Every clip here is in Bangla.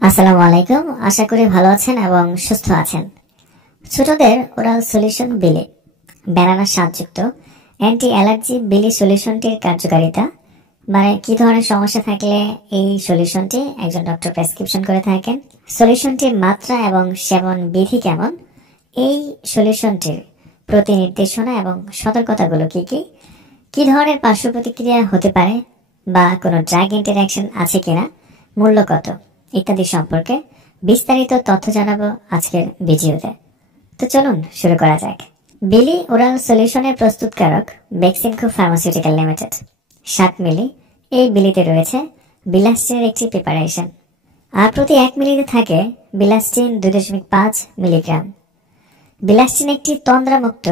আসসালামু আলাইকুম। আশা করি ভালো আছেন এবং সুস্থ আছেন। ছোটদের ওরাল সলিউশন বিলি ব্যানানা স্বাদযুক্ত অ্যান্টি অ্যালার্জি বিলি সলিউশনটির কার্যকারিতা, মানে কি ধরনের সমস্যা থাকলে এই সলিউশনটি একজন ডক্টর প্রেসক্রিপশন করে থাকেন, সলিউশনটির মাত্রা এবং সেবন বিধি কেমন, এই সলিউশনটির প্রতি নির্দেশনা এবং সতর্কতাগুলো কি কি, কি ধরনের পার্শ্ব প্রতিক্রিয়া হতে পারে বা কোনো ড্রাগ ইন্টারঅ্যাকশন আছে কিনা, মূল্য কত ইত্যাদি সম্পর্কে বিস্তারিত তথ্য জানাবো আজকের ভিডিওতে। তো চলুন শুরু করা যাক। বিলি ওরাল সলিউশনের প্রস্তুতকারক বেক্সিমকো ফার্মাসিউটিক্যাল লিমিটেড। 7 মিলি এই বিলিতে রয়েছে বিলাস্টিনের একটি প্রিপারেশন, আর প্রতি 1 মিলিতে থাকে বিলাস্টিন 2.5 মিলিগ্রাম। বিলাস্টিন একটি তন্দ্রামুক্ত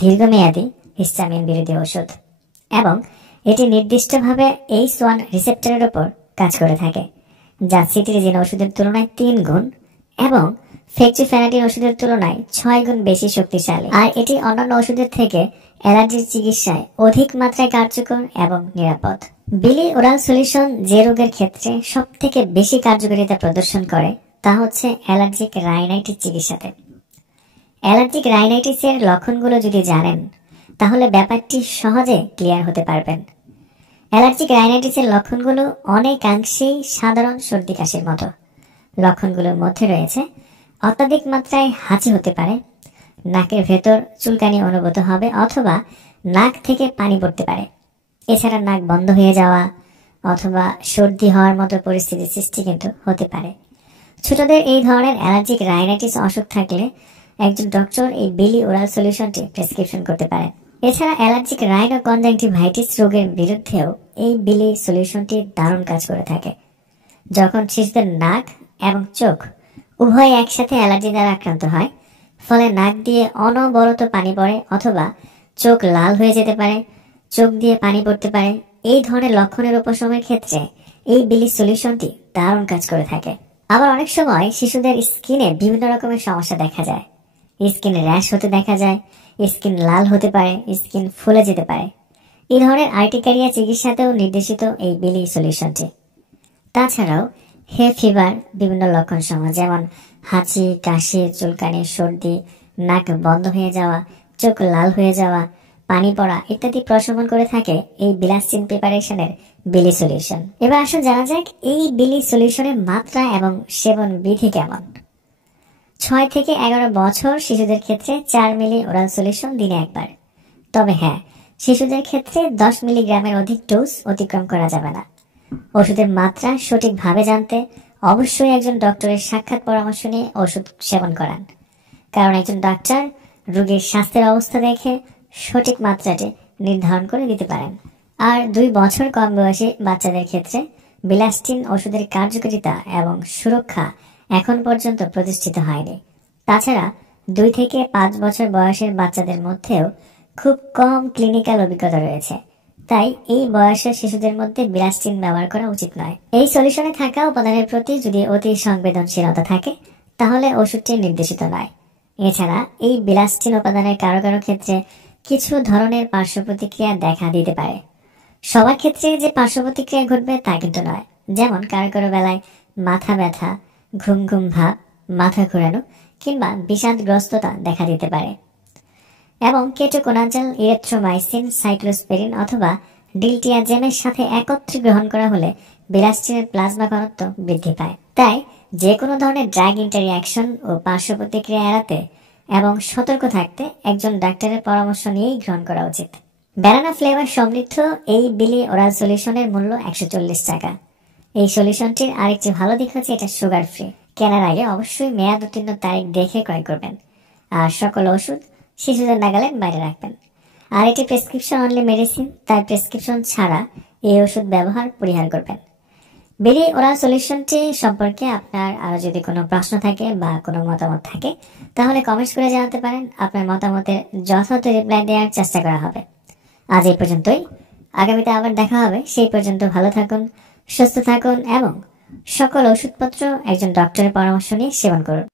দীর্ঘমেয়াদী হিস্টামিন বিরোধী ওষুধ এবং এটি নির্দিষ্টভাবে H1 রিসেপ্টরের উপর কাজ করে থাকে, যা সিট্রিজিন ওষুধের তুলনায় 3 গুণ এবং ফেক্সিফেনাডিন ওষুধের তুলনায় 6 গুণ বেশি শক্তিশালী। আর এটি অন্যান্য ওষুধের থেকে অ্যালার্জির চিকিৎসায় অধিক মাত্রায় কার্যকর এবং নিরাপদ। বিলি ওরাল সলিউশন যে রোগের ক্ষেত্রে সব থেকে বেশি কার্যকারিতা প্রদর্শন করে তা হচ্ছে অ্যালার্জিক রাইনাইটিস চিকিৎসাতে। অ্যালার্জিক রাইনাইটিসের লক্ষণগুলো যদি জানেন তাহলে ব্যাপারটি সহজে ক্লিয়ার হতে পারবেন। অ্যালার্জিক রাইনাইটিসের লক্ষণগুলো অনেকাংশেই সাধারণ সর্দি কাশির মতো। লক্ষণগুলোর মধ্যে রয়েছে অত্যাধিক মাত্রায় হাঁচি হতে পারে, নাকের ভেতর চুলকানি অনুভূত হবে অথবা নাক থেকে পানি পড়তে পারে। এছাড়া নাক বন্ধ হয়ে যাওয়া অথবা সর্দি হওয়ার মতো পরিস্থিতির সৃষ্টি কিন্তু হতে পারে। ছোটদের এই ধরনের অ্যালার্জিক রাইনাইটিস অসুখ থাকলে একজন ডক্টর এই বিলি ওরাল সলিউশনটি প্রেসক্রিপশন করতে পারেন। এছাড়া অ্যালার্জিক রাইনো কনজাংটিভাইটিস রোগের বিরুদ্ধেও এই বিলি সলিউশনটি দারুণ কাজ করে থাকে। যখন শিশুদের নাক এবং চোখ উভয় একসাথে অ্যালার্জি দ্বারা আক্রান্ত হয়, ফলে নাক দিয়ে অনবরত পানি পড়ে অথবা চোখ লাল হয়ে যেতে পারে, চোখ দিয়ে পানি পড়তে পারে, এই ধরনের লক্ষণের উপশমের ক্ষেত্রে এই বিলি সলিউশনটি দারুণ কাজ করে থাকে। আবার অনেক সময় শিশুদের স্কিনে বিভিন্ন রকমের সমস্যা দেখা যায়। স্কিন র্যাশ হতে দেখা যায়, স্কিন লাল হতে পারে, স্কিন ফুলে যেতে পারে। এই ধরনের আর্টিকারিয়া চিকিৎসাতেও নির্দেশিত এই বিলি সলিউশনটি। তাছাড়াও হে ফিভার বিভিন্ন লক্ষণ সমূহ যেমন হাঁচি, কাশি, চুলকানি, সর্দি, নাক বন্ধ হয়ে যাওয়া, চোখ লাল হয়ে যাওয়া, পানি পড়া ইত্যাদি প্রশমন করে থাকে এই বিলাস্টিন প্রিপারেশনের বিলি সলিউশন। এবার আসুন জানা যাক এই বিলি সলিউশনের মাত্রা এবং সেবন বিধি কেমন। 6 থেকে 11 বছর শিশুদের ক্ষেত্রে 4 মিলি ওরাল সলিউশন দিনে একবার। তবে হ্যাঁ, শিশুদের ক্ষেত্রে 10 মিলিগ্রামের অধিক ডোজ অতিক্রম করা যাবে না। ওষুধের মাত্রা সঠিকভাবে জানতে অবশ্যই একজন ডক্টরের সাক্ষাৎ পরামর্শ নিয়ে ওষুধ সেবন করান, কারণ একজন ডাক্তার রোগীর স্বাস্থ্যের অবস্থা দেখে সঠিক মাত্রাটি নির্ধারণ করে দিতে পারেন। আর 2 বছর কম বয়সী বাচ্চাদের ক্ষেত্রে বিলাস্টিন ওষুধের কার্যকারিতা এবং সুরক্ষা এখন পর্যন্ত প্রতিষ্ঠিত হয়নি। তাছাড়া 2 থেকে 5 বছর বয়সের বাচ্চাদের মধ্যেও খুব কম ক্লিনিক্যাল অভিজ্ঞতা রয়েছে, তাই এই বয়সের শিশুদের মধ্যে বিলাস্টিন ব্যবহার করা উচিত নয়। এই সলিউশনে থাকা উপাদানের প্রতি যদি অতি সংবেদনশীলতা থাকে তাহলে ওষুধটি নির্দেশিত নয়। এছাড়া এই বিলাস্টিন উপাদানের কারো কারো ক্ষেত্রে কিছু ধরনের পার্শ্ব প্রতিক্রিয়া দেখা দিতে পারে। সবার ক্ষেত্রে যে পার্শ্ব প্রতিক্রিয়া ঘটবে তা কিন্তু নয়। যেমন কারো কারো বেলায় মাথা ব্যথা, ঘুম ঘুম ভাব, মাথা ঘোরানো কিংবা বিষাদগ্রস্ততা দেখা দিতে পারে। এবং কেটোকোনাজল, ইরেথ্রোমাইসিন, সাইক্লোস্পেরিন অথবা ডিলটিয়াজেমের সাথে একত্রে গ্রহণ করা হলে বিলাস্টিনের প্লাজমা ঘনত্ব বৃদ্ধি পায়। তাই যে কোনো ধরনের ড্রাগ ইন্টারঅ্যাকশন ও পার্শ্ব প্রতিক্রিয়া এড়াতে এবং সতর্ক থাকতে একজন ডাক্তারের পরামর্শ নিয়েই গ্রহণ করা উচিত। ব্যানানা ফ্লেভার সমৃদ্ধ এই বিলি ওরাল সলিউশনের মূল্য 140 টাকা। এই সলিউশনটির আরেকটি ভালো দিক হচ্ছে এটা সুগার ফ্রি। কেনার আগে অবশ্যই মেয়াদ উত্তীর্ণ তারিখ দেখে ক্রয় করবেন, আর সকল ওষুধ শিশুদের নাগালের বাইরে রাখবেন। আর এটি প্রেসক্রিপশন অনলি মেডিসিন, তাই প্রেসক্রিপশন ছাড়া এই ওষুধ ব্যবহার পরিহার করবেন। বিলি ওরাল সলিউশনটি সম্পর্কে আপনার আরো যদি কোনো প্রশ্ন থাকে বা কোনো মতামত থাকে তাহলে কমেন্টস করে জানাতে পারেন। আপনার মতামতের যথাযথ রিপ্লাই দেওয়ার চেষ্টা করা হবে। আজ এই পর্যন্তই, আগামীতে আবার দেখা হবে। সেই পর্যন্ত ভালো থাকুন, সুস্থ থাকুন এবং সকল ওষুধপত্র একজন ডক্টরের পরামর্শ নিয়ে সেবন করুন।